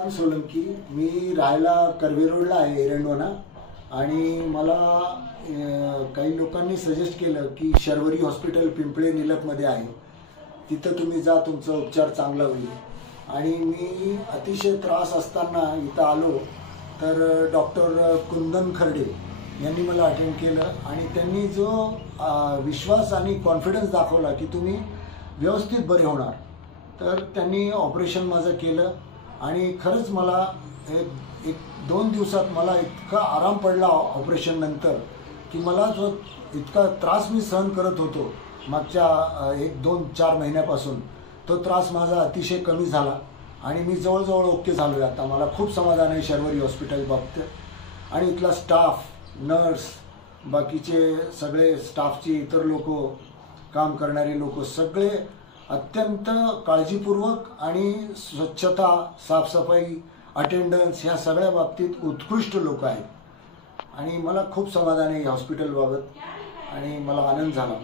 श्रीकांत सोलंकी, मी राहायला कर्वे रोडला आहे एरंडवना आणि मला काही लोकांनी सजेस्ट केलं की शर्वरी हॉस्पिटल पिंपळे निलकमध्ये आहे, तिथं तुम्ही जा, तुमचा उपचार चांगला होईल। आणि मी अतिशय त्रास असताना इथं आलो तर डॉक्टर कुंदन खर्डे यांनी मला अटेंड केलं आणि त्यांनी जो विश्वास आणि कॉन्फिडन्स दाखवला की तुम्ही व्यवस्थित बरे होणार, तर त्यांनी ऑपरेशन माझं केलं आणि खरंच मला एक 2 दिवसात मला इतका आराम पडला ऑपरेशन नंतर की मला जो इतका त्रास मी सहन करत होतो मागच्या 1-2-4 महिन्यापासून, तो त्रास माझा अतिशय कमी झाला आणि मी जवळजवळ ओके झालो आहे। आता मला खूप समाधान आहे शर्वरी हॉस्पिटल बाबतीत आणि इथला स्टाफ, नर्स, बाकीचे सगळे स्टाफची इतर लोक, काम करणारे लोक सगळे अत्यंत काळजीपूर्वक आणि स्वच्छता, साफसफाई, अटेंडन्स ह्या सगळ्या बाबतीत उत्कृष्ट लोक आहेत आणि मला खूप समाधान आहे हॉस्पिटल बाबत आणि मला आनंद झाला।